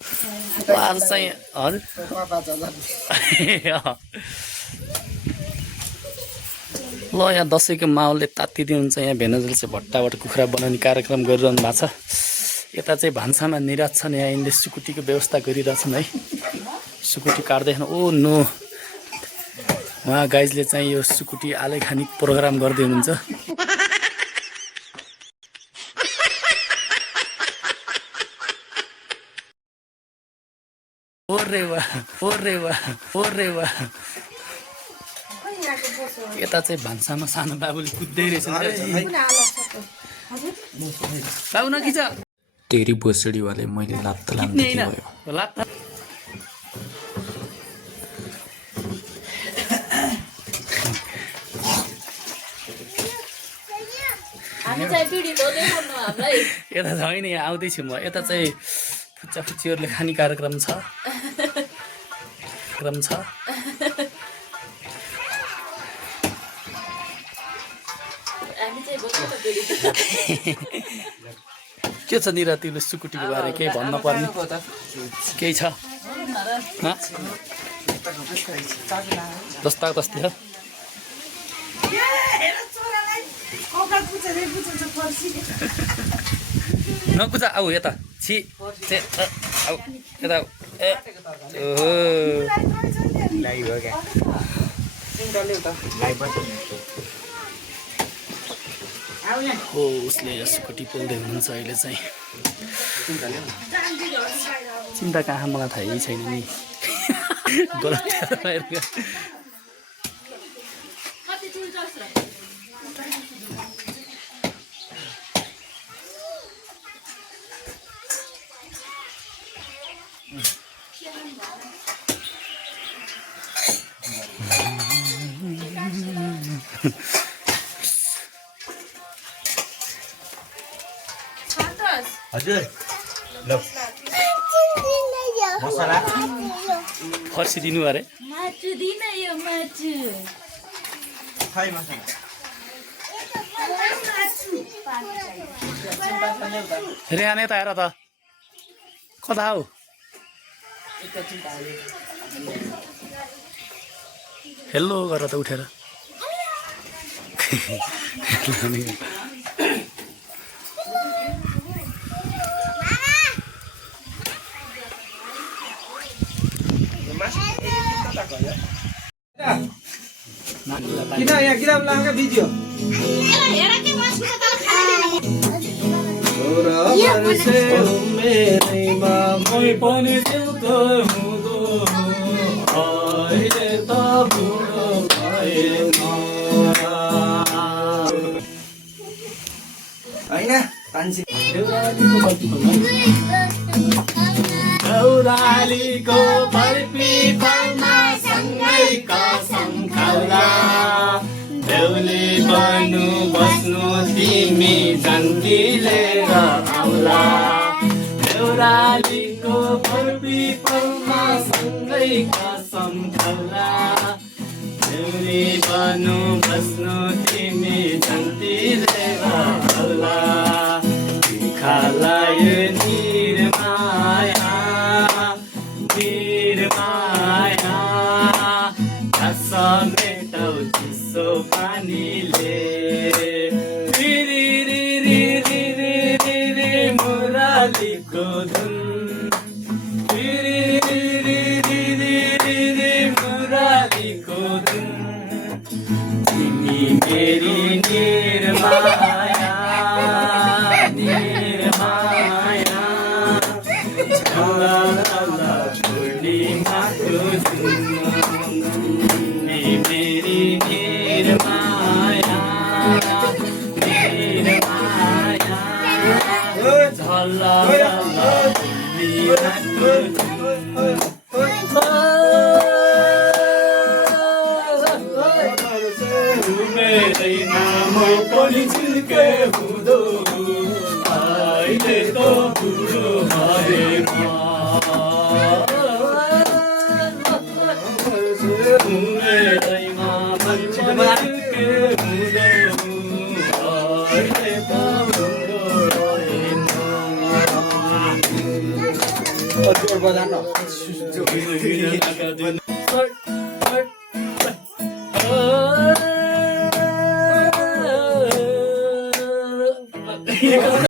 आज चाहिँ हजुर ल यहाँ दसैँको माहौलले तात्तिदिनुहुन्छ। यहाँ भेनाजुल चाहिँ भट्टाबाट कुखुरा बनाउने कार्यक्रम गरिरहनु भएको छ। यता चाहिँ भान्सामा निराज छन्, यहाँ यिनले सुकुटीको व्यवस्था गरिरहेछन् है। सुकुटी काट्दैछन्। ओ नो, उहाँ गाइजले चाहिँ यो सुकुटी आलै खाने प्रोग्राम गर्दै हुनुहुन्छ। यता चाहिँ भान्सामा सानो बाबुले कुद्दै रहेछ। बाबु नखिच तेरी बोसडी वाले मैले लात्त लाग्ने भयो। यता छैन, यहाँ आउँदैछु म। यता चाहिँ फुच्चा फुच्चीहरूले खाने कार्यक्रम छ। के छ निरा, तिमीले सुकुटीको बारे केही भन्न पर्ने केही छ? जस्ता तस्ती छ। नकुचा आऊ यता, छि आऊ यता। हो उसले सुकुटी पोल्दै हुनुहुन्छ अहिले चाहिँ। चिन्ता कहाँ, मलाई थाहै छैन नि। गलत हजुर ल मसला फर्सी दिनु अरे। माछु दिन यो माछु खै मसला रेहान यता हेर त, कता हौ? हेलो गर त उठेर। किन यहाँ किताब लागा भिडियो मेरैमा मै पनि जिउको हुँदो अहिले त बुढो भएन हैन पान्छे देउरालीको बर्फी फलमा सँगै कसम खाउला देउली बन्नु बस्नु तिमी जन्ती लिएर आउला देउरालीको बर्फी फलमा सँगै कसम खाउला देउली बन्नु बस्नु तिमी जन्ती लिएर आउला खालाय निर्माया समेटौ चिसो पानीले मुरालीको धुन मुरालीको धुन तिमी मेरी निर्माया निर्माया पूर्णिमाको धुन मेरी निर्माया निर्माया झल्ला मेरैमा मै पनि झिल्के हुँदो अहिले त बुढो भएमा मेरैमा मान्छे हुँदो अहिले त बुढो भएमा जोड बजान ओ